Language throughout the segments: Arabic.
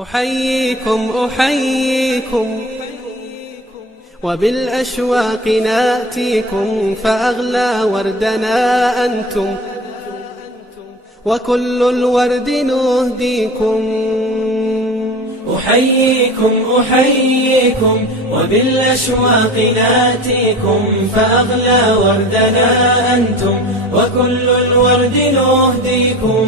أحييكم وبالأشواق ناتيكم، فأغلى وردنا أنتم وكل الورد نهديكم. أحييكم وبالأشواق ناتيكم، فأغلى وردنا أنتم وكل الورد نهديكم.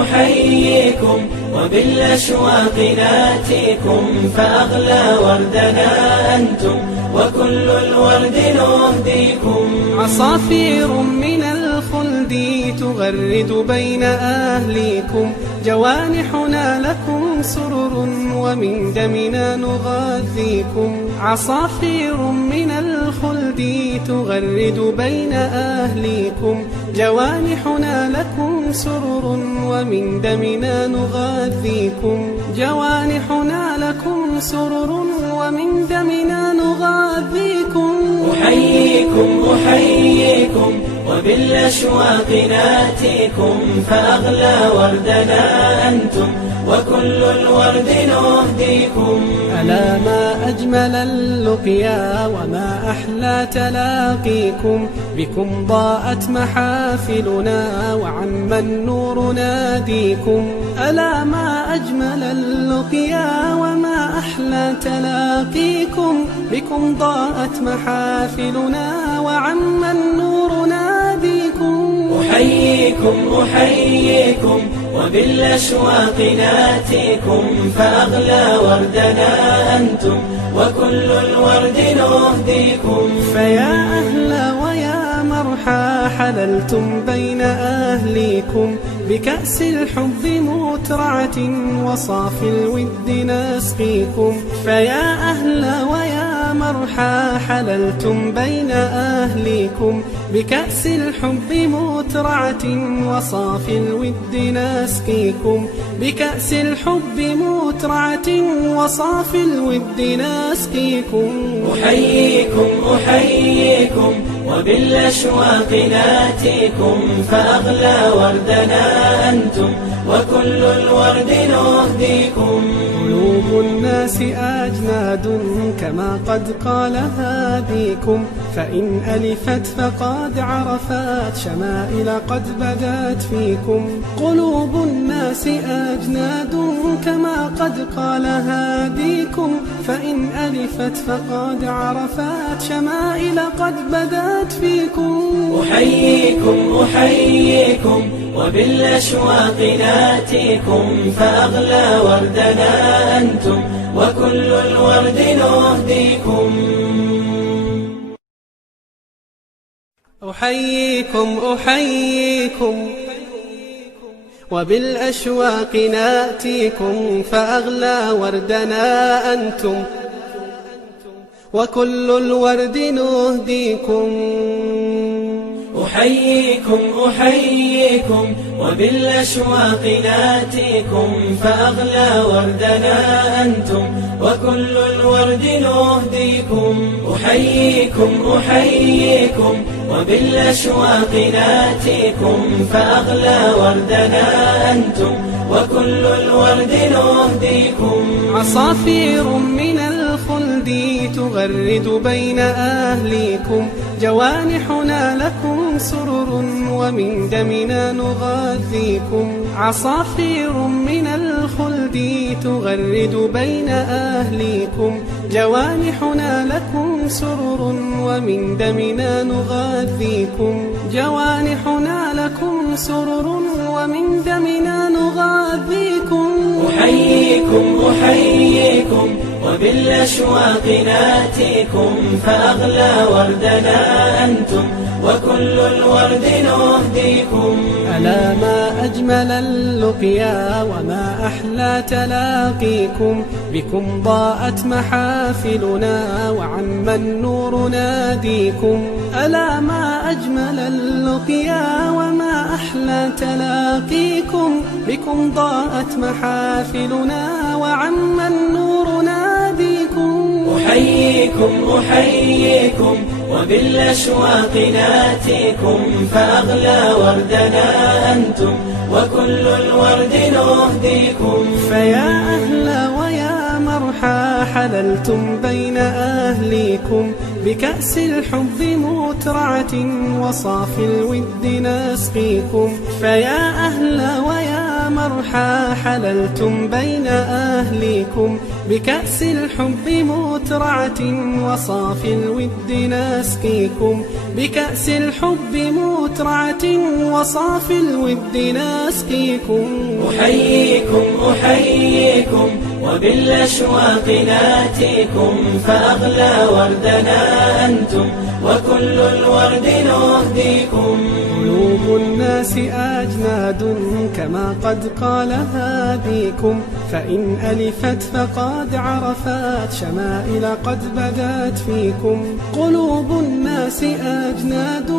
أحييكم وبالأشواق ناتيكم، فأغلى وردنا أنتم وكل الورد نهديكم. عصافير من الخلد تغرد بين أهليكم، جوانحنا لكم سرر ومن دمنا نغذيكم. عصافير من الخلد تغرد بين أهليكم، جوانحنا لكم سرر ومن دمنا نغذيكم. جوانحنا لكم سرر ومن دمنا نغذيكم. أحييكم وبالأشواق ناتيكم، فأغلى وردنا أنتم وكل الورد نهديكم. ألا ما أجمل اللقيا وما أحلى تلاقيكم، بكم ضاءت محافلنا وعم النور ناديكم. ألا ما أجمل اللقيا وما أحلى تلاقيكم، بكم ضاءت محافلنا وعم النور ناديكم. أحييكم وبالأشواق ناتيكم، فأغلى وردنا أنتم وكل الورد نهديكم. فيا أهلا ويا مرحى حللتم بين أهليكم، بكأس الحب مترعة وصافي الود نسقيكم. فيا أهلا ويا مرحى حللتم بين أهليكم، بكأس الحب مترعة وصافي الود نسقيكم. بكأس الحب مترعة وصافي الود نسقيكم. أحييكم وبالأشواق ناتيكم، فأغلى وردنا أنتم وكل الورد نهديكم. قلوب الناس أجناد كما قد قال هاديكم، فإن ألفت فقد عرفت شمائل قد بدت فيكم. قلوب الناس أجناد كما قد قال هاديكم، فإن ألفت فقد عرفت شمائل قد بدت فيكم. أحييكم وبالأشواق ناتيكم، فأغلى وردنا أنتم وكل الورد نهديكم. أحييكم وبالأشواق ناتيكم، فأغلى وردنا أنتم وكل الورد نهديكم. أحييكم وبالأشواق ناتيكم، فأغلى وردنا أنتم وكل الورد نهديكم. أحييكم وبالأشواق ناتيكم، فأغلى وردنا أنتم وكل الورد نهديكم. عصافير من الخلد تغرد بين أهليكم، جوانحنا لكم سرر ومن دمنا نغذيكم. عصافير من الخلد تغرد بين أهليكم، جوانحنا لكم سرر ومن دمنا نغذيكم. جوانحنا لكم سرر ومن دمنا نغذيكم. أحييكم وبالأشواق ناتيكم، فأغلى وردنا أنتم وكل الورد نهديكم. ألا ما أجمل اللقيا وما أحلى تلاقيكم، بكم ضاءت محافلنا وعم النور ناديكم. ألا ما أجمل اللقيا وما أحلى تلاقيكم، بكم ضاءت محافلنا وعم النور ناديكم. أحييكم وبالأشواق ناتيكم فأغلى وردنا أنتم وكل الورد نهديكم. فيا أهلا ويا مرحى حللتم بين أهليكم بكأس الحب مترعة وصافي الود نسقيكم. فيا أهلا ويا مرحى حللتم بين أهليكم بكأس الحب مترعة وصافي الود نسقيكم. بكأس الحب مترعة وصافي الود نسقيكم. أحييكم أحييكم وبالأشواق ناتيكم فأغلى وردنا أنتم وكل الورد نهديكم. قلوب الناس أجناد كما قد قال هاديكم فإن ألفت فقد عرفت شمائل قد بدت فيكم. قلوب الناس أجناد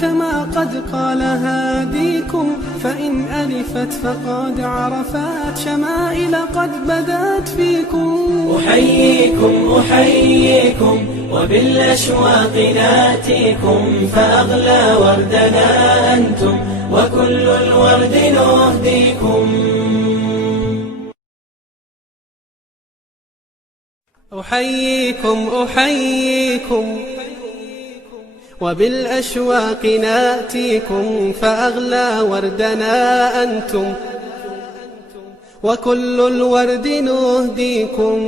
كما قد قال هاديكم فإن ألفت فقد عرفت شمائل قد بدت فيكم. أحييكم أحييكم وبالأشواق ناتيكم فأغلى وردنا أنتم وكل الورد نهديكم. أحييكم أحييكم وبالأشواق ناتيكم فأغلى وردنا أنتم وكل الورد نهديكم.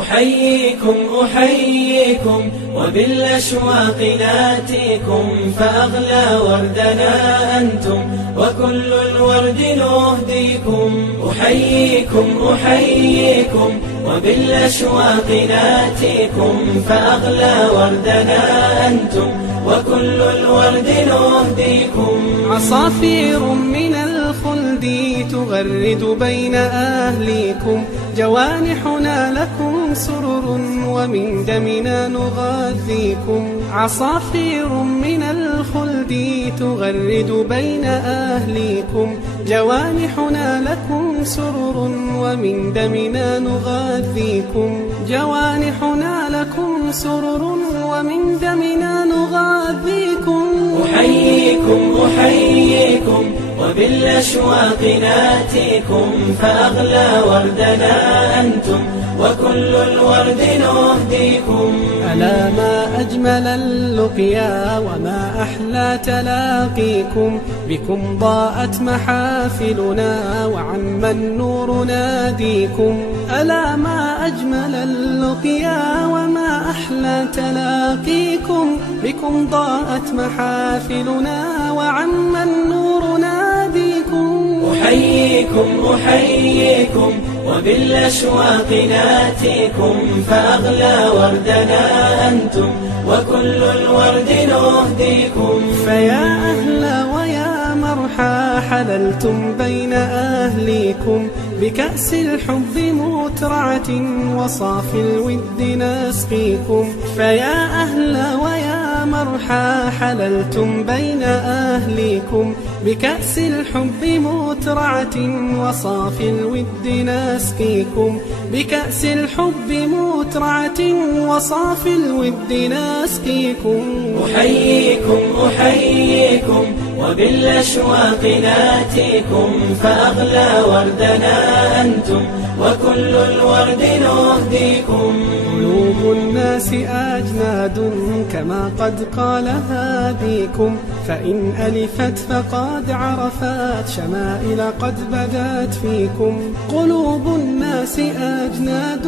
أحييكم أحييكم وبالأشواق ناتيكم فأغلى وردنا أنتم وكل الورد نهديكم. أحييكم أحييكم وبالأشواق ناتيكم فأغلى وردنا أنتم وكل الورد نهديكم. عصافير من الخلد تغرد بين أهليكم جوانحنا لكم سرر ومن دمنا نغذيكم. عصافير من الخلد تغرد بين أهليكم جوانحنا لكم سرر ومن دمنا نغذيكم. جوانحنا لكم سرر ومن دمنا نغذيكم. أحييكم أحييكم وبالأشواق ناتيكم فأغلى وردنا أنتم وكل الورد نهديكم. ألا ما أجمل اللقيا وما أحلى تلاقيكم بكم ضاءت محافلنا وعم النور ناديكم. ألا ما أجمل اللقيا وما أحلى تلاقيكم بكم ضاءت محافلنا وعم النور ناديكم. أحييكم أحييكم وبالأشواق ناتيكم فأغلى وردنا أنتم وكل الورد نهديكم. فيا أهلا ويا مرحى حللتم بين أهليكم بكأس الحب مترعة وصافي الود نسقيكم. فيا أهلا ويا مرحى حللتم بين أهليكم بكأس الحب مترعة وصافي الود نسقيكم. بكأس الحب مترعة وصافي الود نسقيكم. أحييكم أحييكم وبالأشواق ناتيكم فأغلى وردنا أنتم وكل الورد نهديكم. قلوب الناس أجناد كما قد قال هاديكم فإن ألفت فقد عرفت شمائل قد بدت فيكم. قلوب الناس أجناد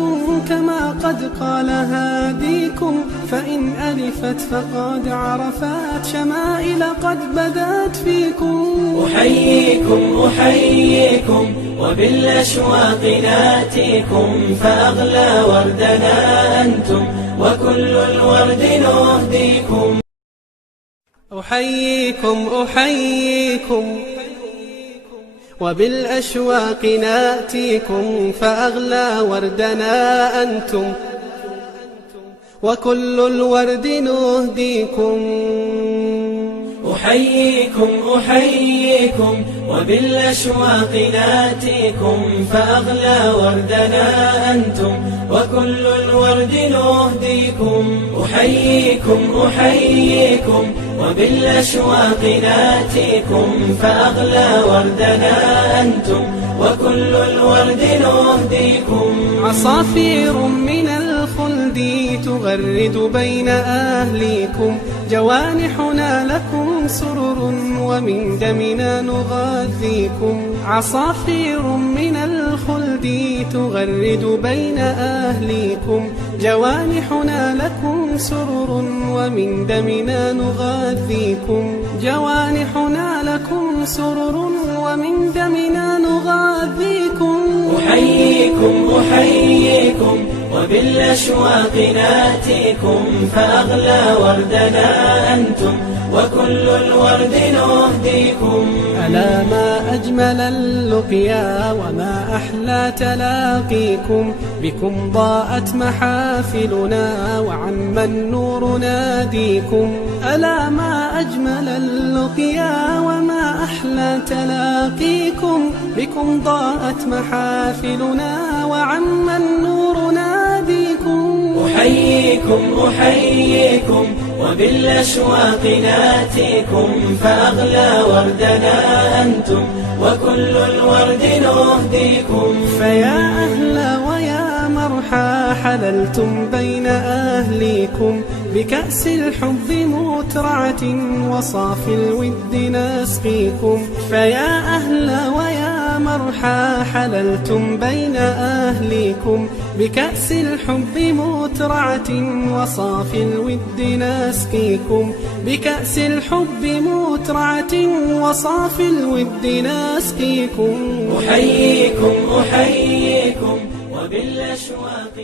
كما قد قال هاديكم فإن ألفت فقد عرفت شمائل قد بدت فيكم. أحييكم أحييكم وبالأشواق ناتيكم فأغلى وردنا أنتم وكل الورد نهديكم. أحييكم أحييكم وبالأشواق ناتيكم فأغلى وردنا أنتم وكل الورد نهديكم. أحييكم أحييكم وبالأشواق ناتيكم فأغلى وردنا أنتم وكل الورد نهديكم. أحييكم أحييكم وبالأشواق ناتيكم فأغلى وردنا أنتم وكل الورد نهديكم. عصافير من الخلد تغرد بين أهليكم، جوانحنا لكم سرر ومن دمنا نغذيكم. عصافير من الخلد تغرد بين أهليكم، جوانحنا لكم سرر ومن دمنا نغذيكم. جوانحنا لكم سرر ومن دمنا نغذيكم. أحييكم أحييكم وبالأشواق ناتيكم فأغلى وردنا أنتم وكل الورد نهديكم. ألا ما أجمل اللقيا وما أحلى تلاقيكم، بكم ضاءت محافلنا وعم النور ناديكم. ألا ما أجمل اللقيا وما أحلى تلاقيكم، بكم ضاءت محافلنا وعم النور ناديكم. أحييكم أحييكم وبالأشواق ناتيكم فأغلى وردنا أنتم وكل الورد نهديكم. فيا أهلا ويا مرحى حللتم بين أهليكم، بكأس الحب مترعة وصافي الود نسقيكم. فيا أهلا ويا مرحى حللتم بين أهليكم، بكأس الحب مترعة وصافي الود نسقيكم. بكأس الحب مترعة وصافي الود نسقيكم. أحييكم أحييكم وبالأشواق